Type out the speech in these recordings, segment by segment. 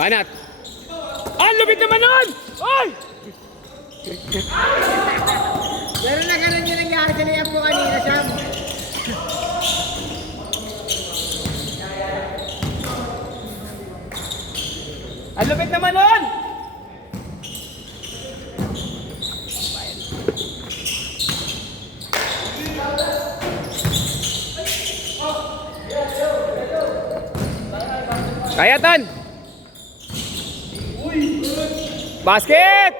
Banat. Ah, lupit naman nun! Oy! Pero na ganun yung nangyari sa liyan po kanina, Sam. Ang lupit naman nun! Kaya, Tan! Basket!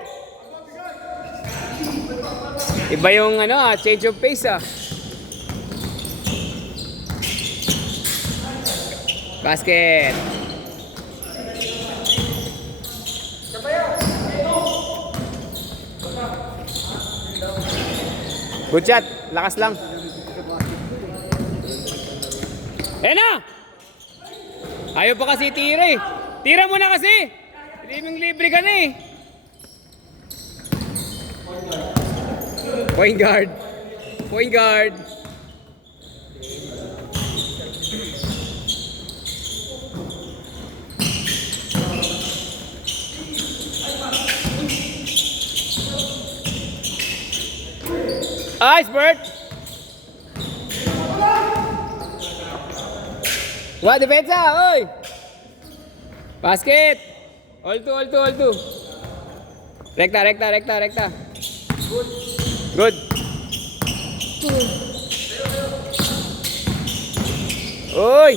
Iba yung change of pace Basket! Good shot! Lakas lang! Ayan na! Ayaw pa kasi tira eh! Tira mo na kasi! Libre ka na eh! Point guard! Point guard! Ice, Bert! Wah, depensa! Oy! Basket! All two. Rekta. Good. Oy!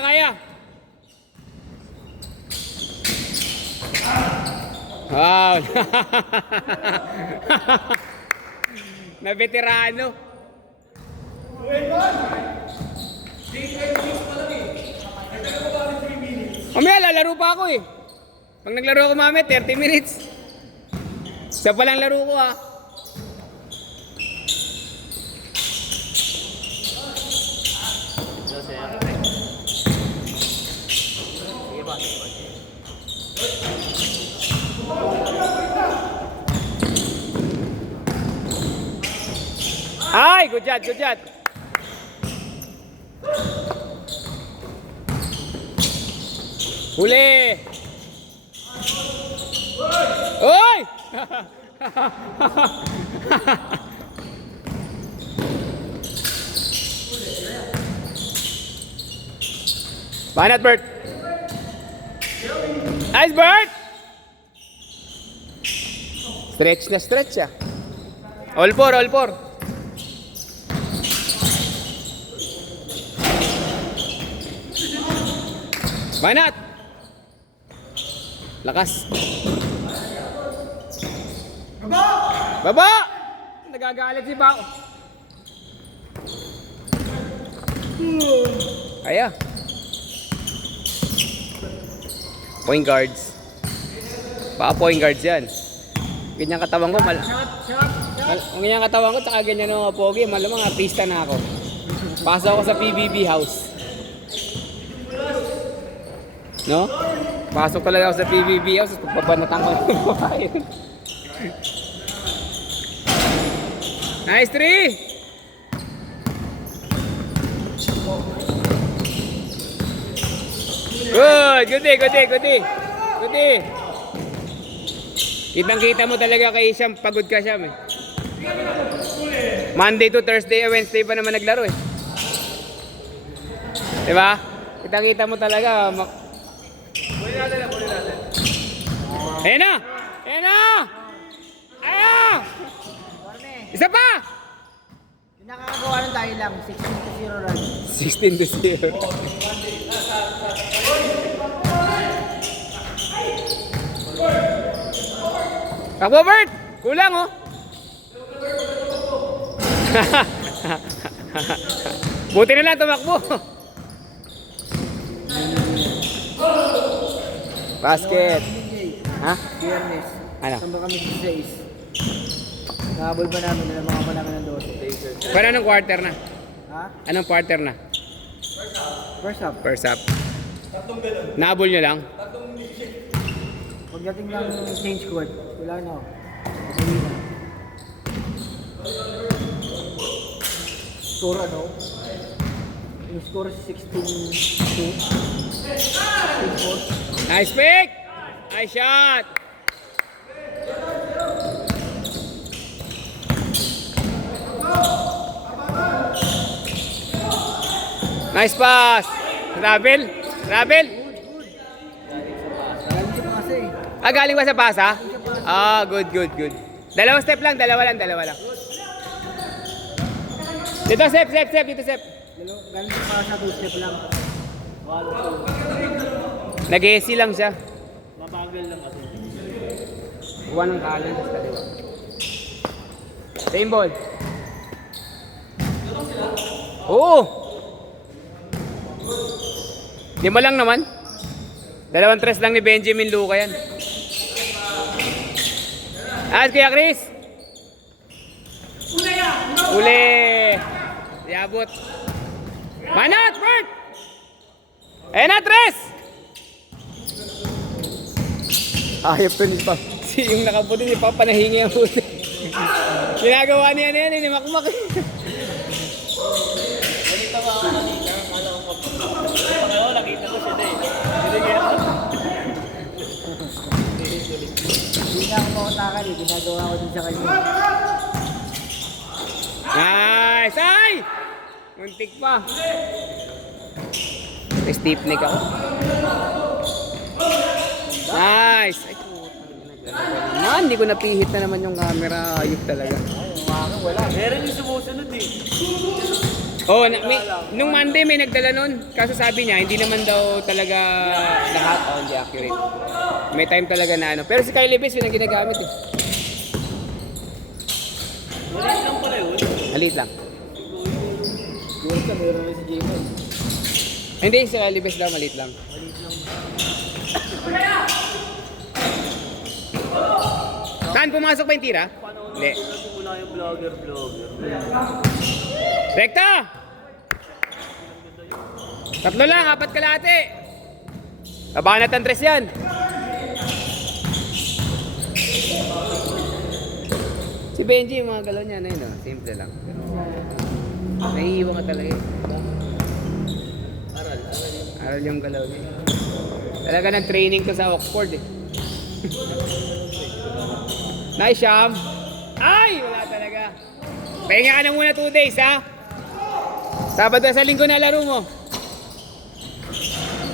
Kaya. Wow. Na veterano. Mamaya lalaro pa ako eh. Pag naglaro ako mamaya 30 minutes. Isa pa lang laro ko Ay, good shot. Huli! Oy! Banat, Bert! Nice, Bert! Stretch All four. Banat! Lakas! Baba! Nagagalit si Pao. Kaya. Point guards. Baka point guards yan. Ganyan katawan ko. Ganyan katawan ko, tsaka ganyan ang pogi. Malamang artista na ako. Pasok ako sa PBB house. No? Pasok talaga ako sa PBB house, pagpapanatan ko yung babae. Nice three! Good day. Kitang-kita mo talaga kay Siyam, pagod ka Siyam eh. Monday to Thursday, Wednesday pa naman naglaro eh. Diba? Kitang-kita mo talaga. Huli natin. Ayan na! Isa pa! Yung nakakagawa ng tayo lang, 16-0 run. 16-0. Takbo, Bert! Kulang, oh! Buti na lang tumakbo. Basket. Ha? Biyernes. Ano? Saan ba kami 16? Nakahabol ba namin na mga namin ng 12? Paano ng quarter na? Ha? Anong partner na? First up. First up. Naabol nyo lang? Pagdating ng change court, wala na. Madali na. Score ano? Yung score 16-2. 16-4. Nice pick! Nice shot! Nice pass! Rabel? Rabel? Galing siya pa kasi. Ah, galing ba sa pasa? Ah, good, good, good. Dalawang step lang, dalawa lang. Dito, step, dito, step. Galing siya pa sa 2 step lang. Nag-AC lang siya. Mabagal lang kasi. Kuha ng kalan sa kaliwa. Same ball. Oo! 5 lang naman. 2-3 lang ni Benjamin Luca yan. Kuya Chris. Uli! Diabot. Manat, Bert! Na, Tres! Ayop to ni Pap. Si yung nakaputi ni Pap, panahingi ang puti. Ginagawa niya na yan, ni Makmak. Nakita ko siya eh. Hindi na ako makatakan eh. Ginagawa ko din sa kanya. Nice! Ay! Muntik pa. Stiff neck ako. Nice! Ay, man, hindi ko napihit na naman yung camera. Ayop talaga. Wala. Meron yung sumusunod eh. Oh, nung Monday may nagdala nun. Kaso sabi niya, hindi naman daw talaga lahat. Oh, hindi accurate. May time talaga na ano. Pero si Kylie Bess, yun ang ginagamit eh. Maliit lang pala yun. Halit lang. Yun ka, meron na si James. Hindi, si Kylie Bess daw, maliit lang. Saan pumasok pa yung tira? Hindi. Wala yung vlogger. Rekta! 3 lang, 4 kalahati. Tabanat ang 3 yan. Si Benji, yung mga galaw niya na yun, oh. Simple lang. Nahihiwa ka talaga eh. Aral yung galaw niya. Talaga ng training ko sa Oxford eh. Nice, Sham. Ay! Wala talaga. Pahinga ka na muna 2 days, ha? Sabado sa linggo na laro mo.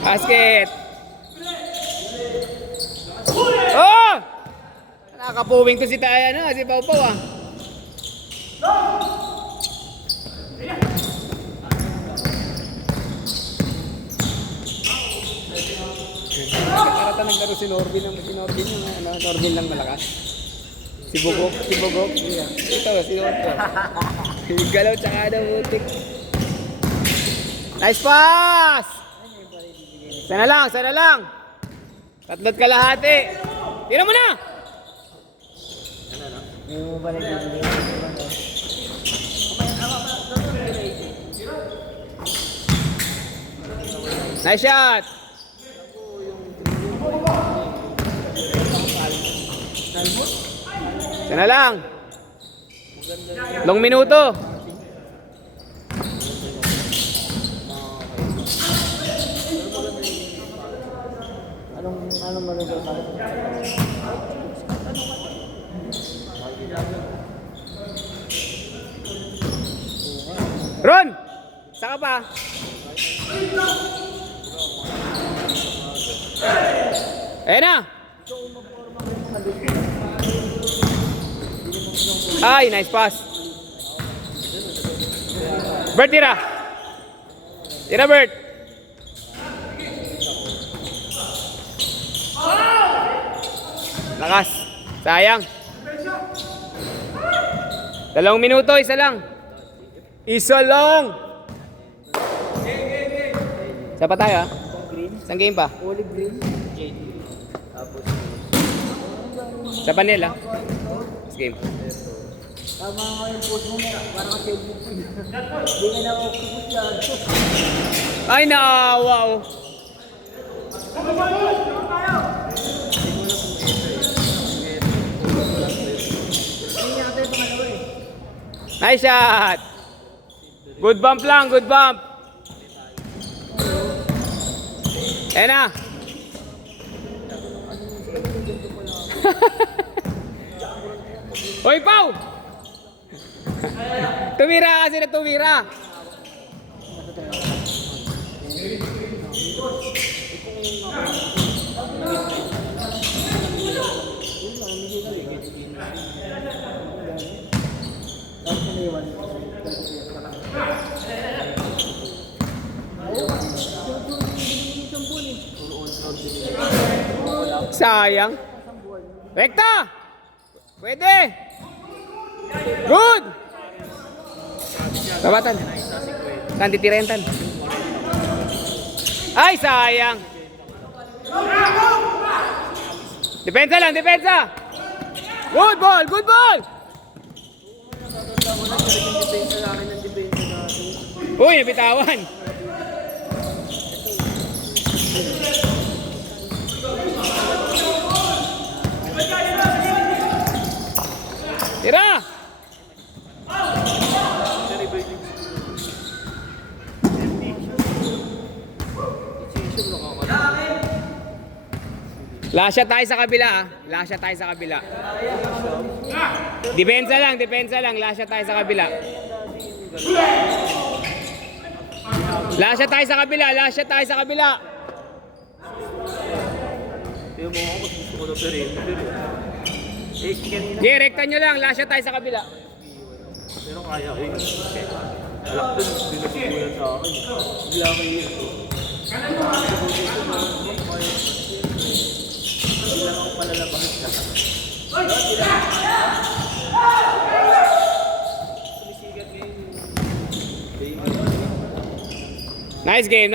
Basket. Oh! Nakapuwing to si si Pau Pau, ah. Karata naglaro si Norbin yung Norbin lang malakas. Si Bugok. Yeah. Ito, si Otto. Yung galaw tsaka daw butik. Nice pass! Sana lang. 3 kalahati. Tira mo na! Hindi mo ba nagbibigay? Nice shot! Sana lang. Long minuto. Anong maganda tayo? Ron! Saka pa. Ayan na. Ay, nice pass. Bert, tira. Tira, Bert. Lakas. Sayang. 2 minuto, isa lang. Isa lang. Isa pa tayo, ha? Isang game pa. Olive green. Sa panel, ha? This game. Tama nga yung post mo na. Parang kasi yung post mo. Hindi ka na octopus yan. Ay, naawa oh. Hindi niya ata yung pangalawa eh. Nice shot! Good bump lang, good bump. Ayan na. Hoy, Pau! Tumira kasi na tumira. Sayang. Rekta! Pwede! Good! Babatan. Tan, titirayan tan. Ay, sayang. Depensa lang, depensa. Good ball, good ball. Uy, nabitawan. Tira! Lasya tayo sa kabila ah. Lasya tayo sa kabila. Depensa lang. Lasya tayo sa kabila. Lasya tayo sa kabila, lasya tayo sa kabila. Yung mga ako, gusto ko na pero Sige, rekta nyo lang, lasya tayo sa kabila. pero kaya ko yun. Alak dun, dinutubulan sa akin. Bigla kayo yun. Bigla akong palalabahan siya. Sumisigat ngayon yung Nice game.